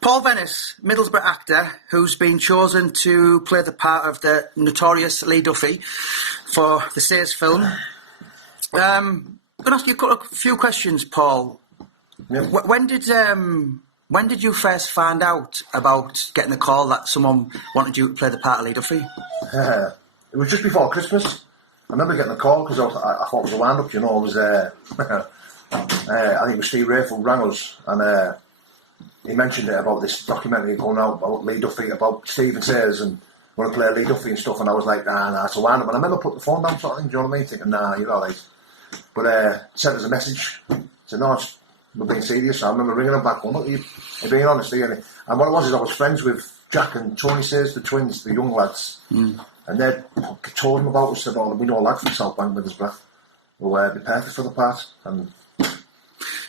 Paul Venis, Middlesbrough actor, who's been chosen to play the part of the notorious Lee Duffy for the Sayers film. I'm going to ask you a few questions, Paul. Yep. When did you first find out about getting a call that someone wanted you to play the part of Lee Duffy? It was just before Christmas. I remember getting a call because I thought it was a wind-up, you know. It was, I think it was Steve Rayfield rang us, and he mentioned it about this documentary going out about Lee Duffy, about Stephen Sayers, and want to play Lee Duffy and stuff, and I was like, nah, it's a wind-up. And I remember putting the phone down, sort of thing, do you know what I mean? Thinking, nah, you're all right. But sent us a message, said, no, we're being serious. So I remember ringing him back, going, look, you're being honest here. And what it was is I was friends with Jack and Tony Sayers, the twins, the young lads, and they told him about us, said, oh, we know a lad from South Bank, Middlesbrough, who would be perfect for the part. And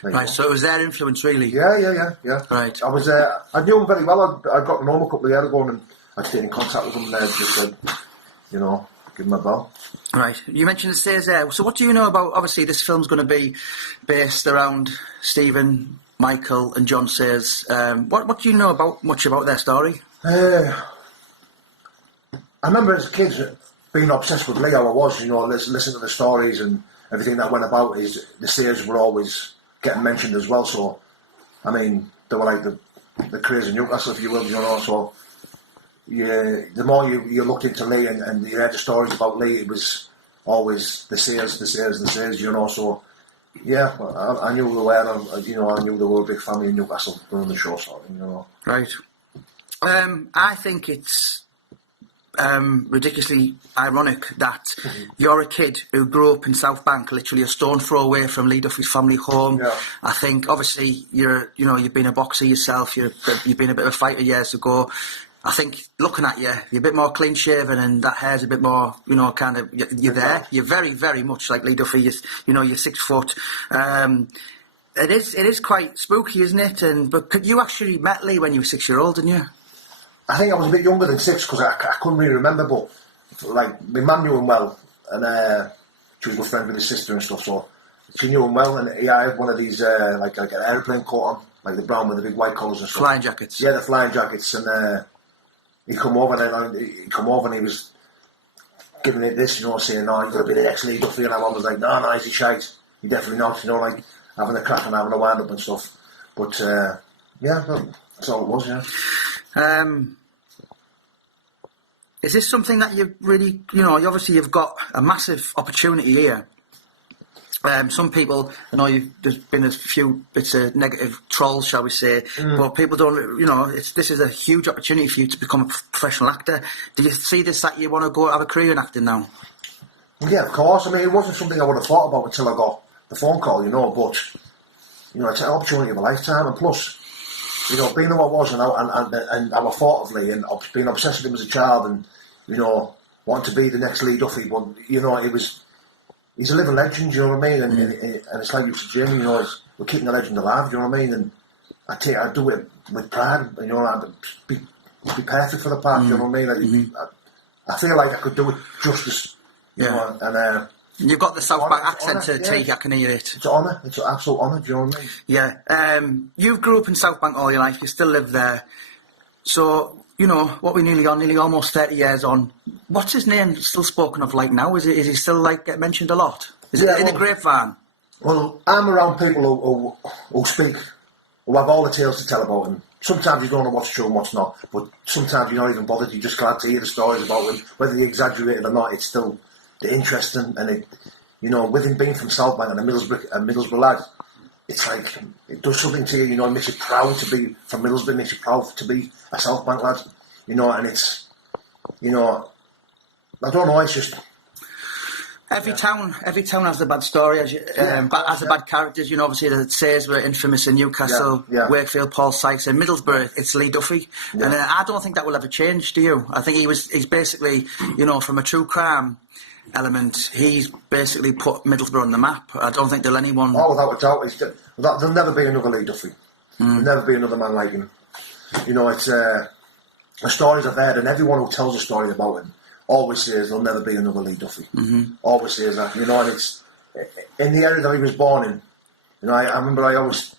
right, so it was their influence, really? Yeah. Right. I knew him very well. I got to know him a couple of years ago, and I stayed in contact with him, and just said, you know, give him a bell. Right. You mentioned the Sayers there. So what do you know about, obviously this film's going to be based around Stephen, Michael and John Sayers. What do you know much about their story? I remember as a kid being obsessed with Lee, how I was, you know, listening to the stories and everything that went about. The Sayers were always getting mentioned as well, so, I mean, they were like the crazy Newcastle, if you will, you know, so, yeah, the more you looked into Lee and you heard the stories about Lee, it was always the Sayers, you know, so, yeah, I knew they were, you know, I knew they were a big family in Newcastle doing the show, sort of, you know. Right. I think it's ridiculously ironic that you're a kid who grew up in South Bank, literally a stone throw away from Lee Duffy's family home. Yeah. I think obviously you've been a boxer yourself. You've been a bit of a fighter years ago. I think looking at you, you're a bit more clean shaven and that hair's a bit more, you know, kind of you're there. You're very, very much like Lee Duffy. You're 6 foot. It is quite spooky, isn't it? But you actually met Lee when you were 6 years old, didn't you? I think I was a bit younger than 6 because I couldn't really remember, but like my mum knew him well, and she was good friends with his sister and stuff, so she knew him well. And I had one of these like an airplane coat on, like the brown with the big white collars and stuff. Flying jackets. Yeah, the flying jackets, and he come over and he was giving it this, you know, saying, "No, you've got to be the next Lee Duffy," and I was like, "No, he's a shite. He definitely not," you know, like having a crack and having a wind up and stuff. But yeah, that's all it was, yeah. Is this something that you really, you know, you've got a massive opportunity here. Some people, I know there's been a few bits of negative trolls, shall we say, but people don't, you know, this is a huge opportunity for you to become a professional actor. Do you see this that you want to go have a career in acting now? Yeah, of course. I mean, it wasn't something I would have thought about until I got the phone call, you know, but, you know, it's an opportunity of a lifetime, and plus, you know, being who I was and how I thought of Lee and being obsessed with him as a child and, you know, wanting to be the next Lee Duffy, but, you know, he's a living legend, you know what I mean? And it's like you said, Jamie, you know, we're keeping the legend alive, you know what I mean? And I do it with pride, you know, I'd be perfect for the part, you know what I mean? Like, I feel like I could do it justice, you know, and you've got the South Bank accent to T, I can hear it. It's an honour, it's an absolute honour, do you know what I mean? Yeah. You grew up in South Bank all your life, you still live there. So, you know, what we're nearly almost 30 years on, what's his name still spoken of like now? Is he still like get mentioned a lot? Is it in the grapevine? Well, I'm around people who speak, who have all the tales to tell about him. Sometimes you don't know what's true and what's not, but sometimes you're not even bothered, you just glad to hear the stories about him. Whether they exaggerate it or not, it's still the interesting, and it, you know, with him being from South Bank and a Middlesbrough lad, it's like, it does something to you, you know, it makes you proud to be from Middlesbrough, it makes you proud to be a South Bank lad, you know, and it's, you know, I don't know, it's just... Every town has a bad story, has a bad characters, you know, obviously the Sayers were infamous in Newcastle, Wakefield, Paul Sykes, in Middlesbrough, it's Lee Duffy, and I don't think that will ever change, do you? I think he's basically, you know, from a true crime element, he's basically put Middlesbrough on the map. I don't think there'll anyone... Oh, without a doubt, there'll never be another Lee Duffy. There'll never be another man like him. You know, it's the stories I've heard, and everyone who tells a story about him always says there'll never be another Lee Duffy. Always says that, you know, and it's in the area that he was born in. You know, I remember I always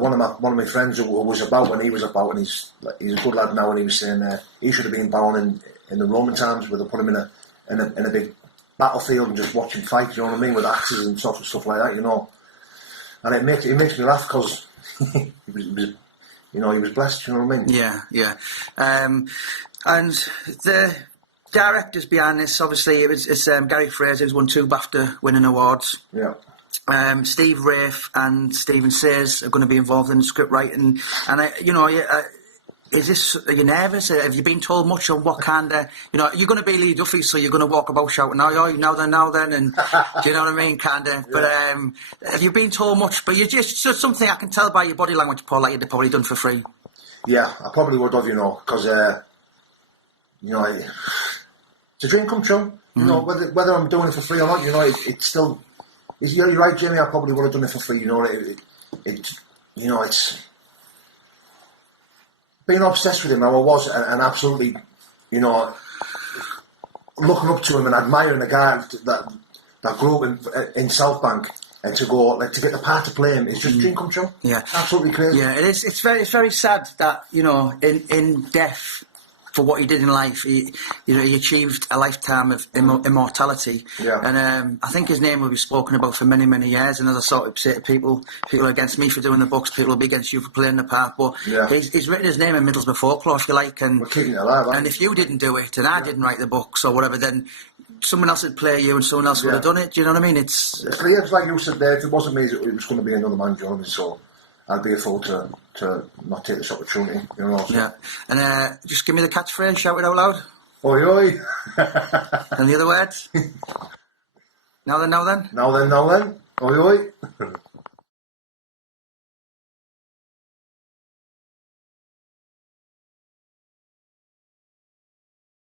one of my friends who was about when he was about, and he's a good lad now, and he was saying he should have been born in the Roman times, where they put him in a big battlefield and just watch him fight. You know what I mean, with axes and stuff like that. You know, and it makes me laugh because he was blessed. You know what I mean? Yeah. And the directors behind this, obviously, it's Gary Fraser, who's won 2 BAFTA winning awards. Yeah. Steve Rafe and Stephen Sayers are going to be involved in the script writing. And are you nervous? Have you been told much on what kind of, you're going to be Lee Duffy, so you're going to walk about shouting, now then, and do you know what I mean, kind of. But have you been told much? But you're just something I can tell by your body language, Paul, like you'd probably done for free. Yeah, I probably would have, because it's a dream come true. You know, whether I'm doing it for free or not, it's still. You're right, Jamie. I probably would have done it for free. It's being obsessed with him. I was, and absolutely, looking up to him and admiring the guy that grew up in South Bank, and to get the part to play him, it's just a dream come true. Yeah, absolutely crazy. Yeah, it is. It's very sad that in death, for what he did in life, he achieved a lifetime of immortality. Yeah. And I think his name will be spoken about for many, many years. And as I sort of say to people are against me for doing the books, people will be against you for playing the part. But he's written his name in Middlesbrough folklore, if you like. And we're keeping it alive. And if you didn't do it, and I didn't write the books or whatever, then someone else would play you, and someone else would have done it. Do you know what I mean? It's like you said there. If it wasn't me, it was going to be another man, John. So I'd be a fool to not take this opportunity, So. Yeah, and just give me the catchphrase, shout it out loud. Oi, oi. And the other words? Now then. Now then. Oi, oi.